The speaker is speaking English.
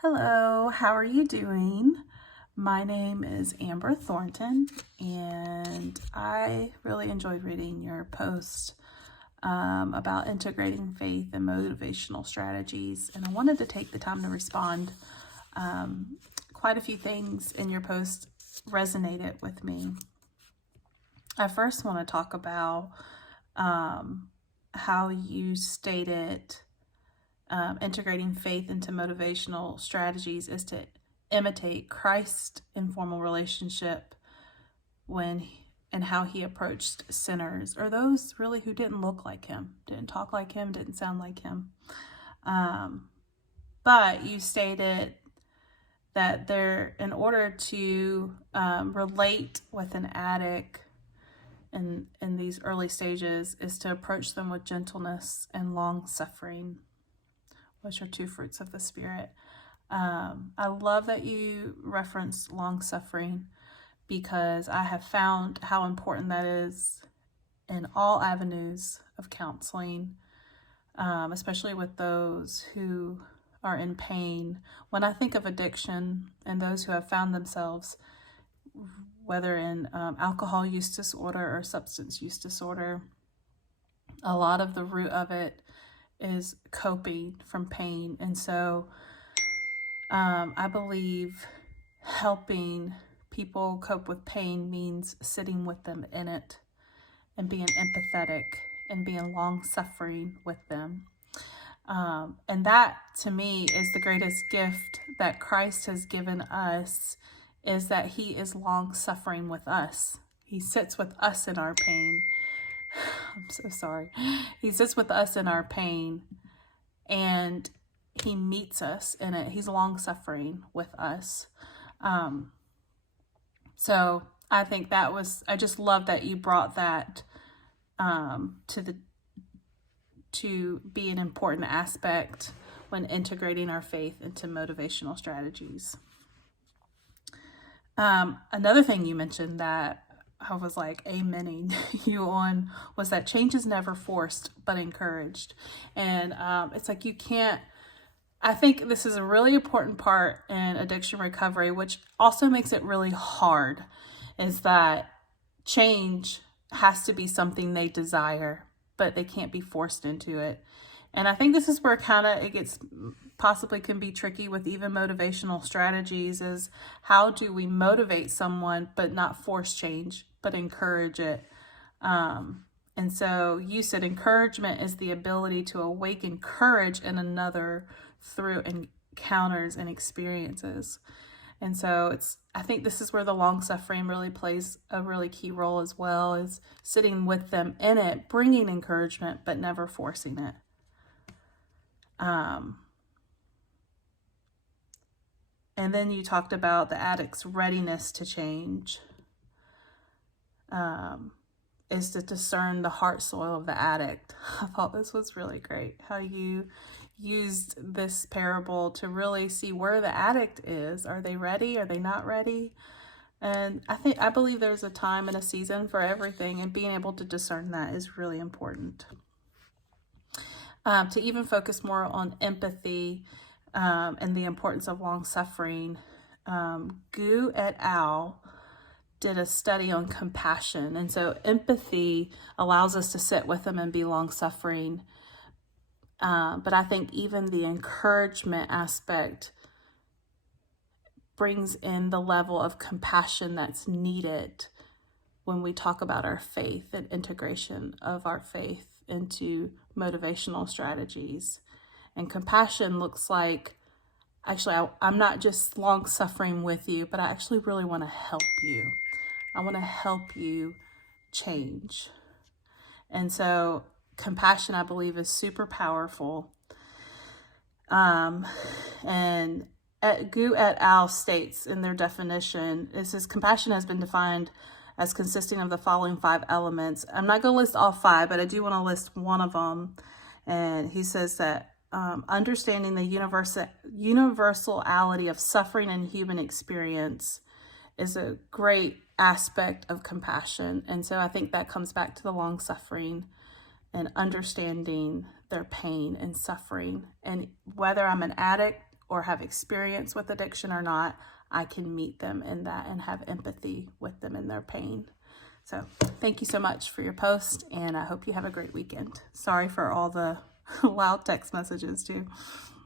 Hello, how are you doing? My name is Amber Thornton, and I really enjoyed reading your post about integrating faith and motivational strategies, and I wanted to take the time to respond. Quite a few things in your post resonated with me. I first want to talk about how you stated integrating faith into motivational strategies is to imitate Christ's informal relationship and how he approached sinners, or those really who didn't look like him, didn't talk like him, didn't sound like him. But you stated that in order to relate with an addict in these early stages, is to approach them with gentleness and long suffering, which are two fruits of the Spirit. I love that you referenced long suffering, because I have found how important that is in all avenues of counseling, especially with those who are in pain. When I think of addiction and those who have found themselves, whether in alcohol use disorder or substance use disorder, a lot of the root of it is coping from pain. And so I believe helping people cope with pain means sitting with them in it and being empathetic and being long-suffering with them. And that, to me, is the greatest gift that Christ has given us, is that he is long-suffering with us. He sits with us in our pain. I'm so sorry. He sits with us in our pain, and he meets us in it. He's long-suffering with us. So I think I just love that you brought that to be an important aspect when integrating our faith into motivational strategies. Another thing you mentioned that I was like amening you on was that change is never forced but encouraged. And it's like I think this is a really important part in addiction recovery, which also makes it really hard, is that change has to be something they desire, but they can't be forced into it. And I think this is where it gets possibly can be tricky with even motivational strategies, is how do we motivate someone but not force change, but encourage it? And so you said encouragement is the ability to awaken courage in another through encounters and experiences. And so I think this is where the long suffering really plays a really key role as well, is sitting with them in it, bringing encouragement, but never forcing it. And then you talked about the addict's readiness to change, is to discern the heart soil of the addict. I thought this was really great, how you used this parable to really see where the addict is. Are they ready? Are they not ready? And I believe there's a time and a season for everything, and being able to discern that is really important. To even focus more on empathy and the importance of long suffering, Gu et al. Did a study on compassion. And so empathy allows us to sit with them and be long suffering. But I think even the encouragement aspect brings in the level of compassion that's needed when we talk about our faith and integration of our faith into motivational strategies. And compassion looks like, actually, I'm not just long suffering with you, but I actually really want to help you. I want to help you change. And so compassion, I believe, is super powerful. And Gu et al. States in their definition, it says compassion has been defined as consisting of the following 5 elements. I'm not going to list all 5, but I do want to list one of them. And he says that understanding the universality of suffering and human experience is a great aspect of compassion. And so I think that comes back to the long suffering and understanding their pain and suffering. And whether I'm an addict or have experience with addiction or not, I can meet them in that and have empathy with them in their pain. So thank you so much for your post, and I hope you have a great weekend. Sorry for all the loud text messages too.